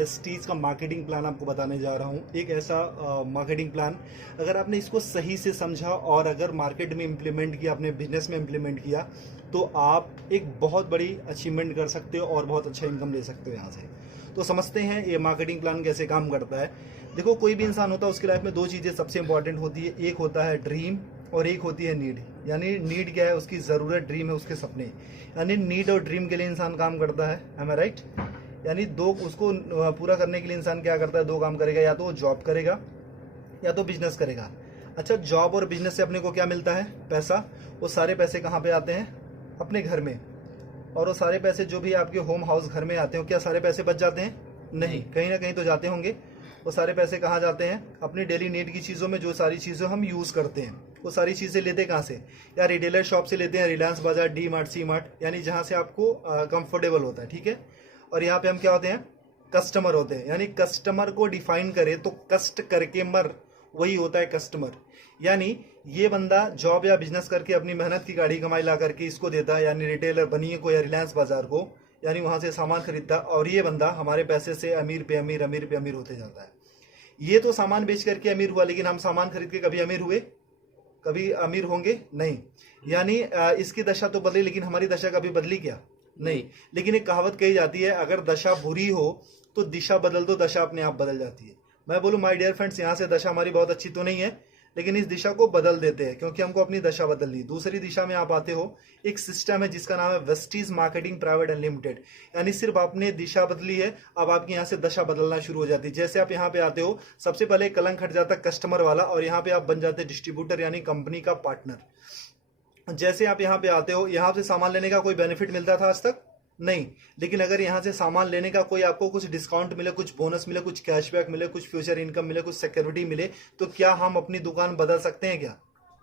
Vestige का marketing plan आपको बताने जा रहा हूँ। एक ऐसा मार्केटिंग प्लान, अगर आपने इसको सही से समझा और अगर मार्केट में इम्प्लीमेंट किया, अपने बिजनेस में इम्प्लीमेंट किया, तो आप एक बहुत बड़ी अचीवमेंट कर सकते हो और बहुत अच्छा इनकम ले सकते हो यहाँ से। तो समझते हैं ये मार्केटिंग प्लान कैसे काम करता है। देखो, कोई भी इंसान होता है, उसकी लाइफ में दो चीज़ें सबसे इंपॉर्टेंट होती है। एक होता है ड्रीम और एक होती है नीड। यानी नीड क्या है? उसकी ज़रूरत। ड्रीम है उसके सपने। यानी नीड और ड्रीम के लिए इंसान काम करता है। एम आई राइट? यानी दो, उसको पूरा करने के लिए इंसान क्या करता है? दो काम करेगा, या तो वो जॉब करेगा या तो बिजनेस करेगा। अच्छा, जॉब और बिजनेस से अपने को क्या मिलता है? पैसा। वो सारे पैसे कहाँ पे आते हैं? अपने घर में। और वो सारे पैसे जो भी आपके होम हाउस घर में आते हैं, क्या सारे पैसे बच जाते हैं? नहीं, कहीं ना कहीं तो जाते होंगे। वो सारे पैसे कहाँ जाते हैं? अपनी डेली नीड की चीज़ों में। जो सारी चीज़ें हम यूज़ करते हैं, वो सारी चीज़ें लेते कहाँ से? या रिटेलर शॉप से लेते हैं, रिलायंस बाजार, डी मार्ट, सी मार्ट, यानी जहाँ से आपको कंफर्टेबल होता है। ठीक है। और यहाँ पे हम क्या होते हैं? कस्टमर होते हैं। यानी कस्टमर को डिफाइन करें तो कष्ट करके मर, वही होता है कस्टमर। यानी ये बंदा जॉब या बिजनेस करके अपनी मेहनत की गाड़ी कमाई ला करके इसको देता है, यानी रिटेलर बनिए को या रिलायंस बाजार को, यानी वहां से सामान खरीदता है। और ये बंदा हमारे पैसे से अमीर पे अमीर, अमीर पे अमीर होते जाता है। ये तो सामान बेच करके अमीर हुआ, लेकिन हम सामान खरीद के कभी अमीर हुए? कभी अमीर होंगे? नहीं। यानी इसकी दशा तो बदली, लेकिन हमारी दशा कभी बदली क्या? नहीं। लेकिन एक कहावत कही जाती है, अगर दशा बुरी हो तो दिशा बदल दो, दशा अपने आप बदल जाती है। मैं बोलूं माय डियर फ्रेंड्स, यहाँ से दशा हमारी बहुत अच्छी तो नहीं है, लेकिन इस दिशा को बदल देते हैं, क्योंकि हमको अपनी दशा बदलनी। दूसरी दिशा में आप आते हो, एक सिस्टम है जिसका नाम है वेस्टीज मार्केटिंग प्राइवेट अनलिमिटेड। यानी सिर्फ आपने दिशा बदली है, अब आपकी यहाँ से दशा बदलना शुरू हो जाती है। जैसे आप यहाँ पे आते हो, सबसे पहले कलंक हट जाता है कस्टमर वाला, और यहाँ पे आप बन जाते हैं डिस्ट्रीब्यूटर, यानी कंपनी का पार्टनर। जैसे आप यहाँ पे आते हो, यहाँ से सामान लेने का कोई बेनिफिट मिलता था आज तक? नहीं। लेकिन अगर यहाँ से सामान लेने का कोई आपको कुछ डिस्काउंट मिले, कुछ बोनस मिले, कुछ कैशबैक मिले, कुछ फ्यूचर इनकम मिले, कुछ सिक्योरिटी मिले, तो क्या हम अपनी दुकान बदल सकते हैं? क्या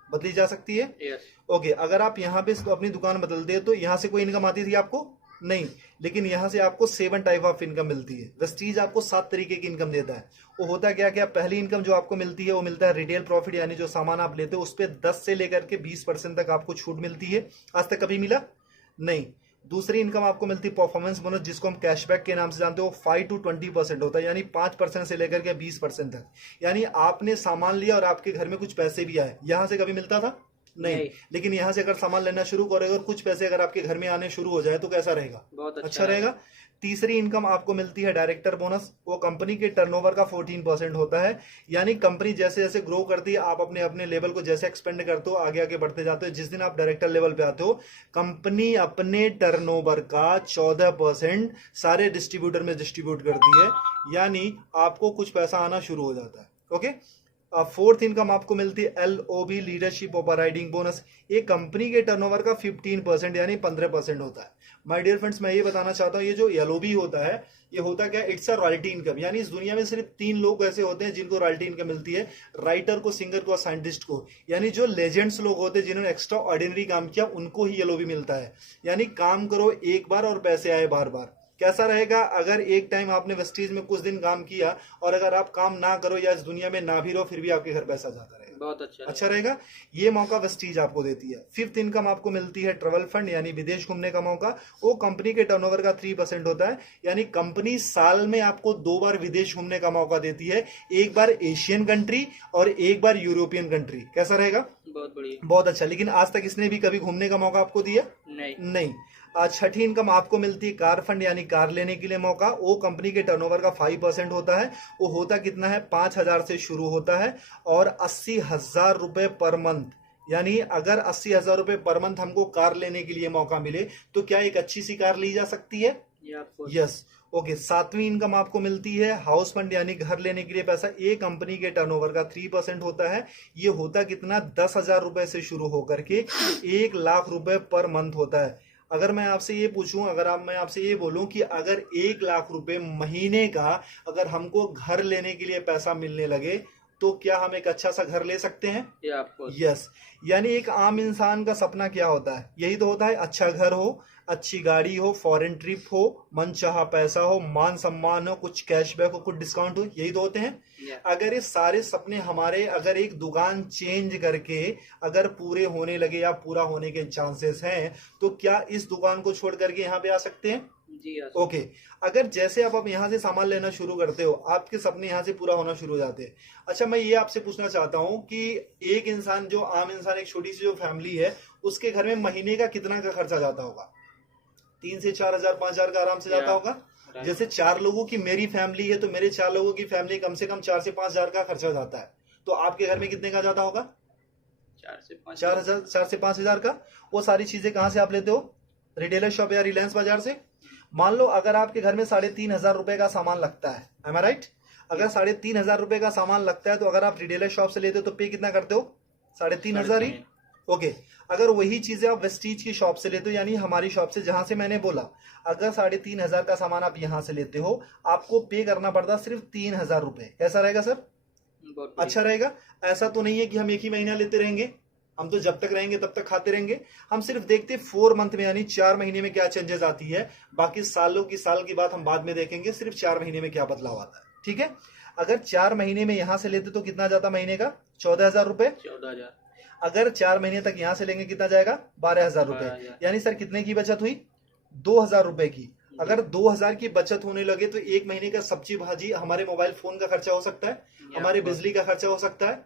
बदली जा सकती है? ओके। अगर आप यहाँ पे अपनी दुकान बदलते हैं तो यहाँ से कोई इनकम आती थी आपको? नहीं। लेकिन यहाँ से आपको 7 टाइप ऑफ इनकम मिलती है। वेस्टीज आपको 7 तरीके की इनकम देता है। वो होता क्या क्या? पहली इनकम जो आपको मिलती है वो मिलता है रिटेल प्रॉफिट, यानी जो सामान आप लेते हो उस पर 10 से लेकर के 20% तक आपको छूट मिलती है। आज तक कभी मिला? नहीं। दूसरी इनकम आपको मिलती है परफॉर्मेंस बोनस, जिसको हम कैशबैक के नाम से जानते हो। 5 to 20% होता है, यानी 5% से लेकर के 20% तक। यानी आपने सामान लिया और आपके घर में कुछ पैसे भी आए, यहां से कभी मिलता था? नहीं। लेकिन यहाँ से अगर सामान लेना शुरू करोगे और कुछ पैसे अगर आपके घर में आने शुरू हो जाए तो कैसा रहेगा? बहुत अच्छा रहेगा। तीसरी इनकम आपको मिलती है डायरेक्टर बोनस। वो कंपनी के टर्नओवर का 14% होता है। यानी कंपनी जैसे जैसे ग्रो करती है, आप अपने अपने लेवल को जैसे एक्सपेंड करते हो, आगे आगे बढ़ते जाते हो, जिस दिन आप डायरेक्टर लेवल पे आते हो, कंपनी अपने टर्नओवर का 14% सारे डिस्ट्रीब्यूटर में डिस्ट्रीब्यूट करती है। यानी आपको कुछ पैसा आना शुरू हो जाता है। ओके। फोर्थ इनकम आपको मिलती है LOB, leadership over riding bonus. ये कंपनी के टर्नओवर का 15% यानी 15% होता है। माय डियर फ्रेंड्स, मैं ये बताना चाहता हूँ, ये जो LOB होता है, ये होता क्या? It's a royalty income. यानी इस दुनिया में सिर्फ 3 लोग ऐसे होते हैं जिनको रॉयल्टी इनकम मिलती है, राइटर को, सिंगर को और साइंटिस्ट को। यानी जो लेजेंड्स लोग होते हैं जिन्होंने एक्स्ट्रा ऑर्डिनरी काम किया, उनको ही LOB मिलता है। यानी काम करो एक बार और पैसे आए बार बार। कैसा रहेगा अगर एक टाइम आपने वेस्टीज में कुछ दिन काम किया और अगर आप काम ना करो या इस दुनिया में ना भी रहो, फिर भी आपके घर पैसा जाता रहेगा? बहुत अच्छा रहेगा। ये मौका वेस्टीज आपको देती है। फिफ्थ इनकम आपको मिलती है ट्रेवल फंड, यानी विदेश घूमने का मौका। वो कंपनी के टर्नओवर का 3% होता है। यानी कंपनी साल में आपको 2 बार विदेश घूमने का मौका देती है, एक बार एशियन कंट्री और एक बार यूरोपियन कंट्री। कैसा रहेगा? बहुत बढ़िया, बहुत अच्छा। लेकिन आज तक इसने भी कभी घूमने का मौका आपको दिया? नहीं। आज छठी इनकम आपको मिलती है कार फंड, यानी कार लेने के लिए मौका। वो कंपनी के टर्नओवर का 5% होता है। वो होता कितना है? 5,000 से शुरू होता है और 80,000 रुपए पर मंथ। यानी अगर 80,000 रुपए पर मंथ हमको कार लेने के लिए मौका मिले तो क्या एक अच्छी सी कार ली जा सकती है? यस। ओके। सातवीं इनकम आपको मिलती है हाउस फंड, यानी घर लेने के लिए पैसा। ये कंपनी के टर्नओवर का 3% होता है। ये होता कितना? 10,000 रुपए से शुरू होकर के 1,00,000 रुपए पर मंथ होता है। अगर मैं आपसे ये पूछूं, मैं आपसे ये बोलूं कि अगर 1,00,000 रुपए महीने का अगर हमको घर लेने के लिए पैसा मिलने लगे, तो क्या हम एक अच्छा सा घर ले सकते हैं? यस। यानी एक आम इंसान का सपना क्या होता है? यही तो होता है, अच्छा घर हो, अच्छी गाड़ी हो, फॉरेन ट्रिप हो, मनचाहा पैसा हो, मान सम्मान हो, कुछ कैशबैक हो, कुछ डिस्काउंट हो, यही तो होते हैं। अगर ये सारे सपने हमारे अगर एक दुकान चेंज करके अगर पूरे होने लगे या पूरा होने के चांसेस हैं, तो क्या इस दुकान को छोड़ करके यहाँ पे आ सकते हैं? जी हाँ। ओके। अगर जैसे आप यहाँ से सामान लेना शुरू करते हो, आपके सपने यहाँ से पूरा होना शुरू हो जाते हैं। अच्छा, मैं ये आपसे पूछना चाहता हूँ कि एक इंसान, जो आम इंसान, एक छोटी सी जो फैमिली है, उसके घर में महीने का कितना का खर्चा जाता होगा? 3 से 4 हजार, 5 हजार का आराम से जाता या होगा। जैसे 4 लोगों की मेरी फैमिली है, तो मेरे 4 लोगों की फैमिली कम से कम 4 से 5 हजार का खर्चा जाता है। तो आपके घर में कितने का जाता होगा? 4 से 5। 4 हजार, 4 से 5 हजार का। वो सारी चीजें कहाँ से आप लेते हो? रिटेलर शॉप या रिलायंस बाजार से। मान लो अगर आपके घर में 3,500 रुपए का सामान लगता है, एम आई राइट? अगर 3,500 रुपए का सामान लगता है, तो अगर आप रिटेलर शॉप से लेते हो तो पे कितना करते हो? 3,500 ही। ओके। अगर वही चीजें आप वेस्टीज की शॉप से लेते हो, यानी हमारी शॉप से, जहां से मैंने बोला, अगर 3,500 का सामान आप यहां से लेते हो, आपको पे करना पड़ता सिर्फ 3,000 रुपए। कैसा रहेगा सर? बहुत अच्छा रहेगा। ऐसा तो नहीं है कि हम एक ही महीना लेते रहेंगे, हम तो जब तक रहेंगे तब तक खाते रहेंगे। हम सिर्फ देखते 4 मंथ में, यानी 4 महीने में क्या चेंजेस आती है। बाकी साल की बात हम बाद में देखेंगे, सिर्फ 4 महीने में क्या बदलाव आता है। ठीक है। अगर 4 महीने में यहां से लेते तो कितना जाता महीने का? 14,000 रुपए। 14,000। अगर 4 महीने तक यहां से लेंगे, कितना जाएगा? 12,000 रुपए। 12,000। यानी सर कितने की बचत हुई? 2,000 रुपए की। अगर 2,000 की बचत होने लगे, तो एक महीने का सब्जी भाजी, हमारे मोबाइल फोन का खर्चा हो सकता है, हमारे बिजली का खर्चा हो सकता है।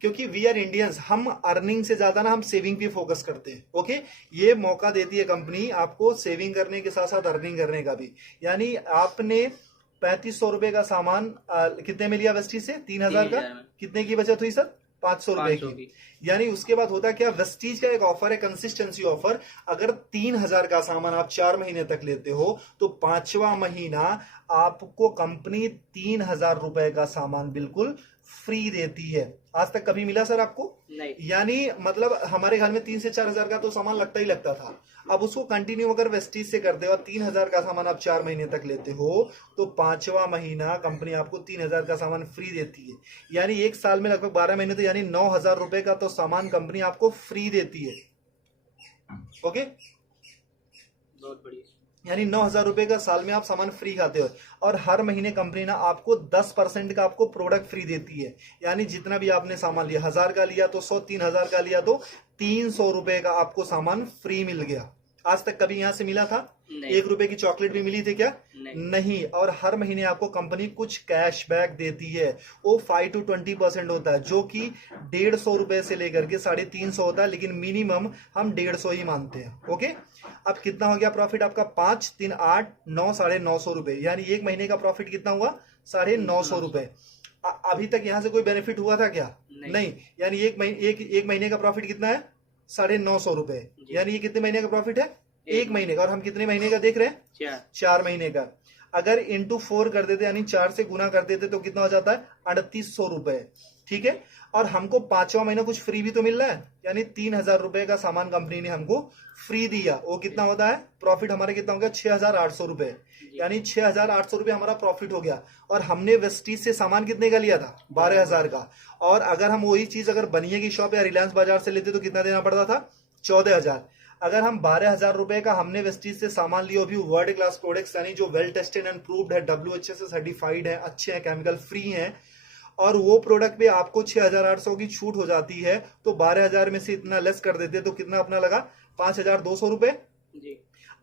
क्योंकि वी आर इंडियंस, हम अर्निंग से ज्यादा ना हम सेविंग पे फोकस करते हैं। ओके। ये मौका देती है कंपनी आपको सेविंग करने के साथ साथ अर्निंग करने का भी। यानी आपने 3,500 रुपए का सामान कितने में लिया वेस्टीज से? 3,000 का। 3,000 में। कितने की बचत हुई सर? 500 रुपए 500 की। की। यानी उसके बाद होता क्या, वेस्टीज का एक ऑफर है, कंसिस्टेंसी ऑफर। अगर 3,000 का सामान आप 4 महीने तक लेते हो, तो 5वां महीना आपको कंपनी 3,000 रुपए का सामान बिल्कुल फ्री देती है। आज तक कभी मिला सर आपको? नहीं। यानी मतलब हमारे घर में 3 से 4 हजार का तो सामान लगता ही लगता था। अब उसको कंटिन्यू अगर वेस्टीज से करते हो, 3,000 का सामान आप 4 महीने तक लेते हो, तो 5वां महीना कंपनी आपको 3,000 का सामान फ्री देती है। यानी एक साल में लगभग 12 महीने, तो यानी 9,000 रुपए का तो सामान कंपनी आपको फ्री देती है। ओके। बहुत बढ़िया। यानी 9,000 रुपए का साल में आप सामान फ्री खाते हो। और हर महीने कंपनी ना आपको 10% का आपको प्रोडक्ट फ्री देती है। यानी जितना भी आपने सामान लिया, 1,000 का लिया तो 100, 3,000 का लिया तो 300 रुपए का आपको सामान फ्री मिल गया। आज तक कभी यहां से मिला था? नहीं। 1 रुपए की चॉकलेट भी मिली थी क्या? नहीं। नहीं। और हर महीने आपको कंपनी कुछ कैशबैक देती है, वो 5 to 20% होता है, जो कि 150 रुपए से लेकर के 350 होता है, लेकिन मिनिमम हम 150 ही मानते हैं। ओके। अब कितना हो गया प्रॉफिट आपका? 5, 3, 8, 9, 950 रुपए। यानी एक महीने का प्रॉफिट कितना हुआ? 950 रुपए। अभी तक यहां से कोई बेनिफिट हुआ था क्या? नहीं। यानी एक महीने का प्रॉफिट कितना है? 950 रुपए। यानी ये कितने महीने का प्रॉफिट है? एक महीने का। और हम कितने महीने का देख रहे हैं? 4 महीने का। अगर इंटू 4 कर देते, यानी 4 से गुना कर देते, तो कितना हो जाता है? 3,800 रुपए। ठीक है। और हमको 5वां महीना कुछ फ्री भी तो मिल रहा है, यानी 3,000 रुपए का सामान कंपनी ने हमको फ्री दिया। वो कितना होता है? प्रॉफिट हमारा कितना हो गया? 6,800 रुपए। यानी 6,800 रुपए हमारा प्रॉफिट हो गया। और हमने वेस्टीज से सामान कितने का लिया था? 12,000 का। और अगर हम वही चीज अगर बनिए की शॉप या रिलायंस बाजार से लेते, तो कितना देना पड़ता था? 14,000। अगर हम 12,000 रुपए का हमने वेस्टीज से सामान लिया, भी वर्ल्ड क्लास प्रोडक्ट्स, यानी जो वेल टेस्टेड एंड प्रूव्ड है, WHS से सर्टिफाइड है, अच्छे हैं, केमिकल फ्री हैं, और वो प्रोडक्ट पे आपको 6,800 की छूट हो जाती है, तो 12,000 में से इतना लेस कर देते, तो कितना अपना लगा? 5,200 रुपए।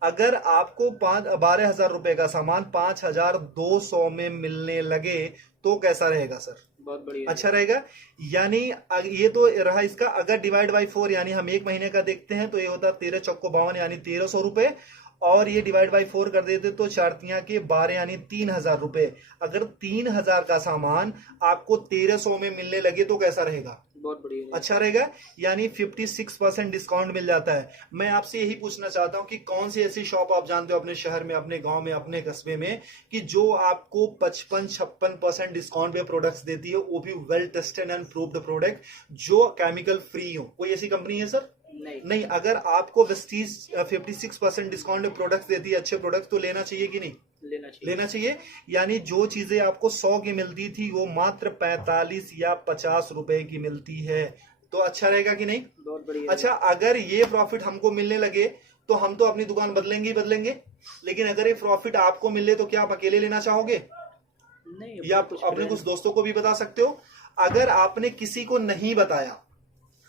अगर आपको 12,000 रुपए का सामान 5,200 में मिलने लगे, तो कैसा रहेगा सर? बहुत बढ़िया। अच्छा रहेगा। यानी ये तो रहा इसका। अगर डिवाइड बाई 4, यानी हम एक महीने का देखते हैं, तो ये होता 13 चौको 52, यानी 1,300 रुपए। और ये डिवाइड बाई 4 कर देते तो 4 के 12, यानी 3,000 रुपए। अगर 3,000 का सामान आपको 1,300 में मिलने लगे, तो कैसा रहेगा? बहुत बढ़िया। अच्छा रहेगा। यानी 56% डिस्काउंट मिल जाता है। मैं आपसे यही पूछना चाहता हूं कि कौन सी ऐसी शॉप आप जानते हो अपने शहर में, अपने गांव में, अपने कस्बे में, कि जो आपको 55-56% डिस्काउंट पे प्रोडक्ट्स देती है, वो भी well tested and proved product, जो केमिकल फ्री हो? कोई ऐसी कंपनी है सर? नहीं। अगर आपको वेस्टीज 56% डिस्काउंट में प्रोडक्ट्स देती है, अच्छे प्रोडक्ट, तो लेना चाहिए कि नहीं? लेना चाहिए। यानी जो चीजें आपको 100 की मिलती थी, वो मात्र 45 या 50 रुपए की मिलती है। तो अच्छा रहेगा कि नहीं? बहुत बढ़िया। अच्छा, अगर ये प्रॉफिट हमको मिलने लगे, तो हम तो अपनी दुकान बदलेंगे ही बदलेंगे। लेकिन अगर ये प्रॉफिट आपको मिले, तो क्या आप अकेले लेना चाहोगे? नहीं। या अपने कुछ दोस्तों को भी बता सकते हो। अगर आपने किसी को नहीं बताया,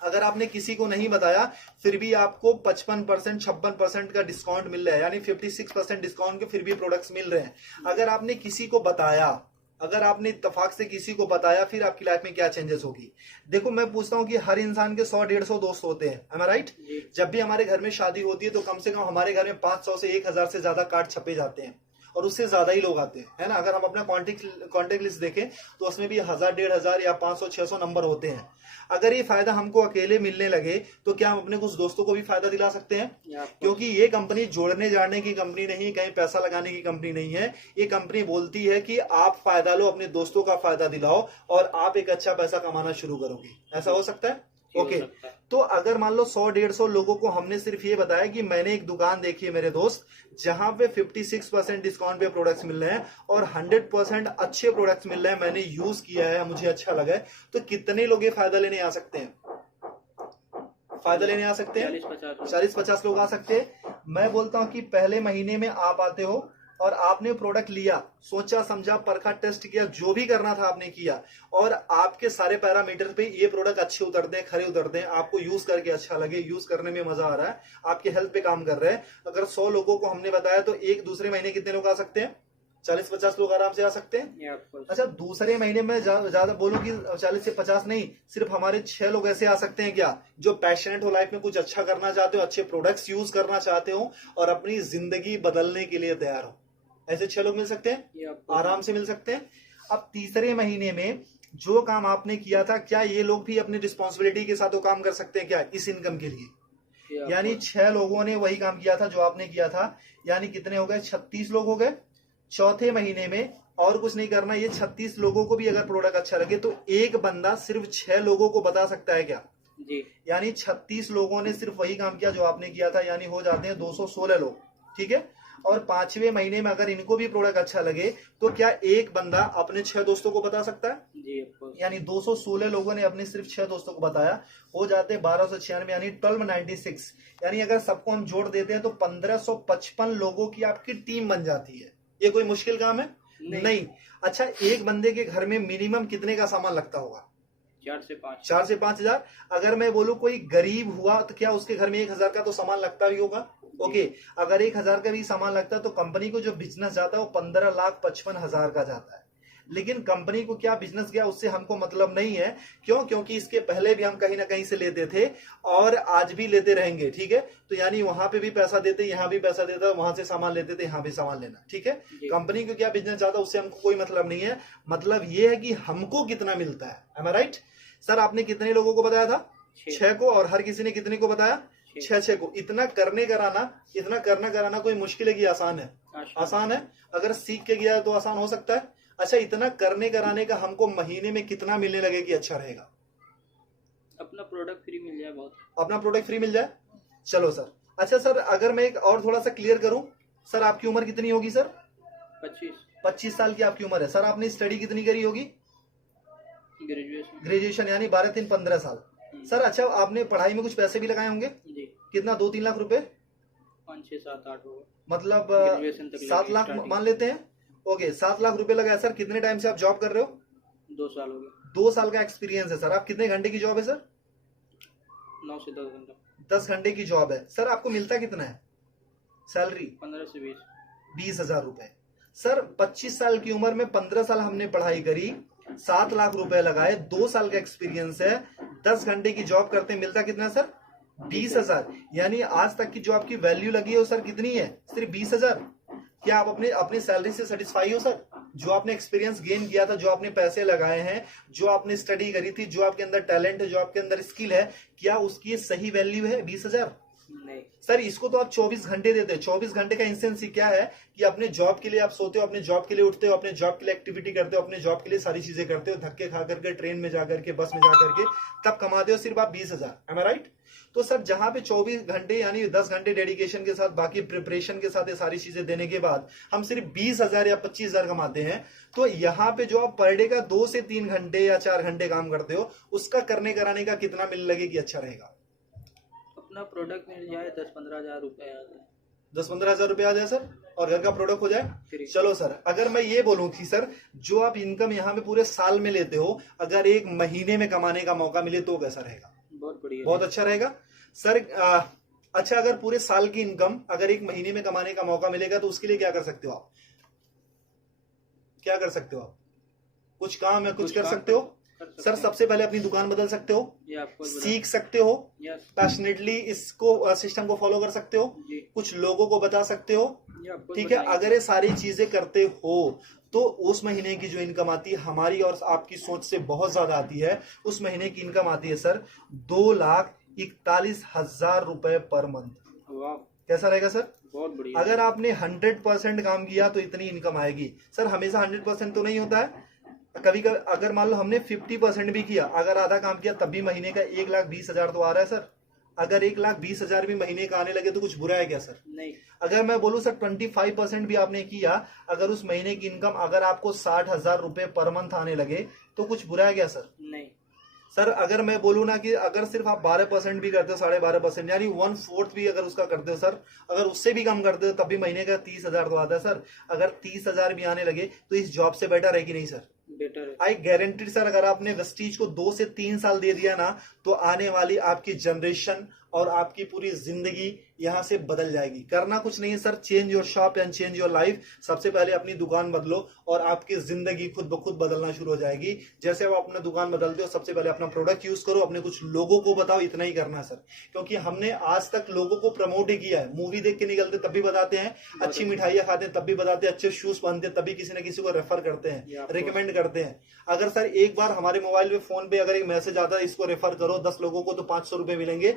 अगर आपने किसी को नहीं बताया फिर भी आपको 55% 56% का डिस्काउंट मिल रहा है, यानी 56% डिस्काउंट के फिर भी प्रोडक्ट्स मिल रहे हैं। अगर आपने किसी को बताया, अगर आपने इत्तेफाक से किसी को बताया, फिर आपकी लाइफ में क्या चेंजेस होगी। देखो मैं पूछता हूँ कि हर इंसान के 100-150 दोस्त होते हैं, am I right? जब भी हमारे घर में शादी होती है तो कम से कम हमारे घर में 500 से 1000 से ज्यादा कार्ड छपे जाते हैं और उससे ज्यादा ही लोग आते हैं, है ना। अगर हम अपना कॉन्टेक्ट लिस्ट देखें तो उसमें भी 1000-1500 या 500-600 नंबर होते हैं। अगर ये फायदा हमको अकेले मिलने लगे तो क्या हम अपने कुछ दोस्तों को भी फायदा दिला सकते हैं? क्योंकि ये कंपनी जोड़ने जाने की कंपनी नहीं, कहीं पैसा लगाने की कंपनी नहीं है। ये कंपनी बोलती है कि आप फायदा लो, अपने दोस्तों का फायदा दिलाओ और आप एक अच्छा पैसा कमाना शुरू करोगे। ऐसा हो सकता है? ओके। तो अगर मान लो 100-150 लोगों को हमने सिर्फ ये बताया कि मैंने एक दुकान देखी है मेरे दोस्त जहां पे 56% डिस्काउंट पे प्रोडक्ट्स मिल रहे हैं और 100% अच्छे प्रोडक्ट्स मिल रहे हैं, मैंने यूज किया है, मुझे अच्छा लगा है, तो कितने लोग ये फायदा लेने आ सकते हैं? फायदा लेने आ सकते हैं 40-50 लोग आ सकते हैं। मैं बोलता हूं कि पहले महीने में आप आते हो और आपने प्रोडक्ट लिया, सोचा समझा, परखा, टेस्ट किया, जो भी करना था आपने किया और आपके सारे पैरामीटर पे ये प्रोडक्ट अच्छे उतरते हैं, खरे उतरते हैं, आपको यूज करके अच्छा लगे, यूज करने में मजा आ रहा है, आपके हेल्थ पे काम कर रहे हैं। अगर 100 लोगों को हमने बताया तो एक दूसरे महीने कितने लोग आ सकते हैं? 40-50 लोग आराम से आ सकते हैं। अच्छा, दूसरे महीने में ज्यादा बोलूं कि 40 से 50 नहीं, सिर्फ हमारे 6 लोग ऐसे आ सकते हैं क्या जो पैशनेट हो, लाइफ में कुछ अच्छा करना चाहते हो, अच्छे प्रोडक्ट्स यूज करना चाहते हो और अपनी जिंदगी बदलने के लिए तैयार हो। ऐसे 6 लोग मिल सकते हैं, आराम से मिल सकते हैं। अब तीसरे महीने में जो काम आपने किया था, क्या ये लोग भी अपनी रिस्पॉन्सिबिलिटी के साथ वो काम कर सकते हैं क्या इस इनकम के लिए? यानी 6 लोगों ने वही काम किया था जो आपने किया था, यानी कितने हो गए? 36 लोग हो गए। चौथे महीने में और कुछ नहीं करना, ये 36 लोगों को भी अगर प्रोडक्ट अच्छा लगे तो एक बंदा सिर्फ 6 लोगों को बता सकता है क्या जी? यानी 36 लोगों ने सिर्फ वही काम किया जो आपने किया था, यानी हो जाते हैं 216 लोग, ठीक है। और 5वें महीने में अगर इनको भी प्रोडक्ट अच्छा लगे तो क्या एक बंदा अपने 6 दोस्तों को बता सकता है जी? यानी 216 लोगों ने अपने सिर्फ 6 दोस्तों को बताया, हो जाते 1296, यानी 1296। यानी अगर सबको हम जोड़ देते हैं तो 1555 लोगों की आपकी टीम बन जाती है। ये कोई मुश्किल काम है? नहीं। अच्छा, एक बंदे के घर में मिनिमम कितने का सामान लगता होगा? 4 से 5 हजार। अगर मैं बोलूं कोई गरीब हुआ तो क्या उसके घर में 1000 का तो सामान लगता ही होगा? ओके। अगर 1000 का भी सामान लगता है तो कंपनी को जो बिजनेस जाता है वो 15,55,000 का जाता है। लेकिन कंपनी को क्या बिजनेस गया उससे हमको मतलब नहीं है। क्यों? क्योंकि इसके पहले भी हम कहीं ना कहीं से लेते थे और आज भी लेते रहेंगे, ठीक है। तो यानी वहां पे भी पैसा देते, यहाँ भी पैसा देता, वहां से सामान लेते थे, यहाँ भी सामान लेना, ठीक है। कंपनी को क्या बिजनेस जाता है उससे हमको कोई मतलब नहीं है। मतलब ये है कि हमको कितना मिलता है। एम आई राइट? सर आपने कितने लोगों को बताया था? 6 को। और हर किसी ने कितने को बताया? 6 को। इतना करने कराना, इतना करना कराना कोई मुश्किल है कि आसान है? आसान है। अगर सीख के गया तो आसान हो सकता है। अच्छा, इतना करने कराने का हमको महीने में कितना मिलने लगे कि अच्छा रहेगा? अपना प्रोडक्ट फ्री मिल जाए, बहुत अपना प्रोडक्ट फ्री मिल जाए। चलो सर। अच्छा सर, अगर मैं एक और थोड़ा सा क्लियर करूं, सर आपकी उम्र कितनी होगी सर? 25 साल की आपकी उम्र है। सर आपने स्टडी कितनी करी होगी? ग्रेजुएशन, यानी 12-3-15 साल। सर अच्छा, आपने पढ़ाई में कुछ पैसे भी लगाए होंगे जी? कितना? 2-3 लाख रुपए? 5-6-7-8 होगा, मतलब 7 लाख मान लेते हैं। ओके, 7 लाख रुपए लगाया। सर कितने टाइम से आप जॉब कर रहे हो? 2 साल हो गए। 2 साल का एक्सपीरियंस है सर। आप कितने घंटे की जॉब है सर? 9 से 10 घंटा। 10 घंटे की जॉब है। सर आपको मिलता कितना है सैलरी? 15 से 20 हजार रुपए। सर 25 साल की उम्र में 15 साल हमने पढ़ाई करी, 7 लाख रुपए लगाए, 2 साल का एक्सपीरियंस है, 10 घंटे की जॉब करते, मिलता कितना है सर? 20 हजार। यानी आज तक की जो आपकी वैल्यू लगी है वो सर कितनी है? सिर्फ 20 हजार। क्या आप अपनी सैलरी से सेटिस्फाई हो सर? जो आपने एक्सपीरियंस गेन किया था, जो आपने पैसे लगाए हैं, जो आपने स्टडी करी थी, जो आपके अंदर टैलेंट है, जो आपके अंदर स्किल है, क्या उसकी सही वैल्यू है 20 हजार? नहीं सर। इसको तो आप 24 घंटे देते हैं। 24 घंटे का इंसेंस क्या है कि अपने जॉब के लिए आप सोते हो, अपने जॉब के लिए उठते हो, अपने जॉब के लिए एक्टिविटी करते हो, अपने जॉब के लिए सारी चीजें करते हो, धक्के खा करके, ट्रेन में जाकर के, बस में जाकर के, तब कमाते हो सिर्फ आप 20 हजार। एम आई राइट? तो सर जहां पे 24 घंटे यानी 10 घंटे डेडिकेशन के साथ, बाकी प्रिपरेशन के साथ ये सारी चीजें देने के बाद हम सिर्फ 20 हजार या 25 हजार कमाते हैं, तो यहाँ पे जो आप पर डे का 2 से 3 घंटे या 4 घंटे काम करते हो, उसका करने कराने का कितना मिल लगे कि अच्छा रहेगा? अपना प्रोडक्ट मिल जाए 10-15 हजार रुपए आ जाए। 10-15 हजार रुपए आ जाए सर, और घर का प्रोडक्ट हो जाए। चलो सर, अगर मैं ये बोलूं कि सर जो आप इनकम यहाँ पे पूरे साल में लेते हो, अगर एक महीने में कमाने का मौका मिले तो कैसा रहेगा? बहुत बढ़िया। बहुत अच्छा रहेगा सर। अच्छा, अगर पूरे साल की इनकम अगर एक महीने में कमाने का मौका मिलेगा तो उसके लिए क्या कर सकते हो आप? क्या कर सकते हो आप? कुछ काम है, कुछ कर सकते हो सर। सबसे पहले अपनी दुकान बदल सकते हो, सीख सकते हो, पैशनेटली इसको सिस्टम को फॉलो कर सकते हो, कुछ लोगों को बता सकते हो, ठीक है। अगर ये सारी चीजें करते हो तो उस महीने की जो इनकम आती है हमारी और आपकी सोच से बहुत ज्यादा आती है। उस महीने की इनकम आती है सर 2,41,000 रुपए पर मंथ। कैसा रहेगा सर? बहुत बढ़िया। अगर आपने 100% काम किया तो इतनी इनकम आएगी सर। हमेशा 100% तो नहीं होता है, कभी कभी अगर मान लो हमने 50% भी किया, अगर आधा काम किया तब भी महीने का 1,20,000 तो आ रहा है सर। अगर 1,20,000 भी महीने का आने लगे तो कुछ बुरा है क्या सर? नहीं। अगर मैं बोलूं सर 25% भी आपने किया, अगर उस महीने की इनकम अगर आपको 60,000 रुपए पर मंथ आने लगे तो कुछ बुरा है क्या सर? नहीं सर अगर मैं बोलूं ना कि अगर सिर्फ आप 12% भी करते हो, 12.5% यानी 1/4 भी अगर उसका करते हो सर, अगर उससे भी कम करते हो तब भी महीने का 30,000 तो आता है सर। अगर 30,000 भी आने लगे तो इस जॉब से बेटर है कि नहीं सर? बेटर है। आई गारंटीड सर, अगर आपने वेस्टीज को 2 से 3 साल दे दिया ना तो आने वाली आपकी जनरेशन और आपकी पूरी जिंदगी यहां से बदल जाएगी। करना कुछ नहीं है sir, change your shop and change your life. सबसे पहले अपनी दुकान बदलो और आपकी जिंदगी खुद ब खुद बदलना शुरू हो जाएगी। जैसे आप अपना दुकान बदलते हो, सबसे पहले अपना प्रोडक्ट यूज करो, अपने कुछ लोगों को बताओ, इतना ही करना है सर। क्योंकि हमने आज तक लोगों को प्रमोट ही किया है। मूवी देख के निकलते तब भी बताते हैं, अच्छी मिठाइयां खाते हैं तब भी बताते हैं, अच्छे शूज पहनते हैं तभी किसी न किसी को रेफर करते हैं, रिकमेंड करते हैं। अगर सर एक बार हमारे मोबाइल में फोन पे अगर एक मैसेज आता है इसको रेफर करो 10 लोगों को तो 500 रुपए मिलेंगे,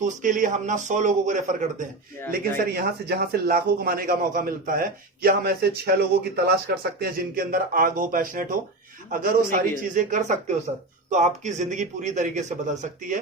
तो उसके लिए हम ना 100 लोगों को रेफर करते हैं। लेकिन सर यहाँ से जहां से लाखों कमाने का मौका मिलता है, क्या हम ऐसे 6 लोगों की तलाश कर सकते हैं जिनके अंदर आग हो, पैशनेट हो? अगर वो सारी चीजें कर सकते हो सर तो आपकी जिंदगी पूरी तरीके से बदल सकती है।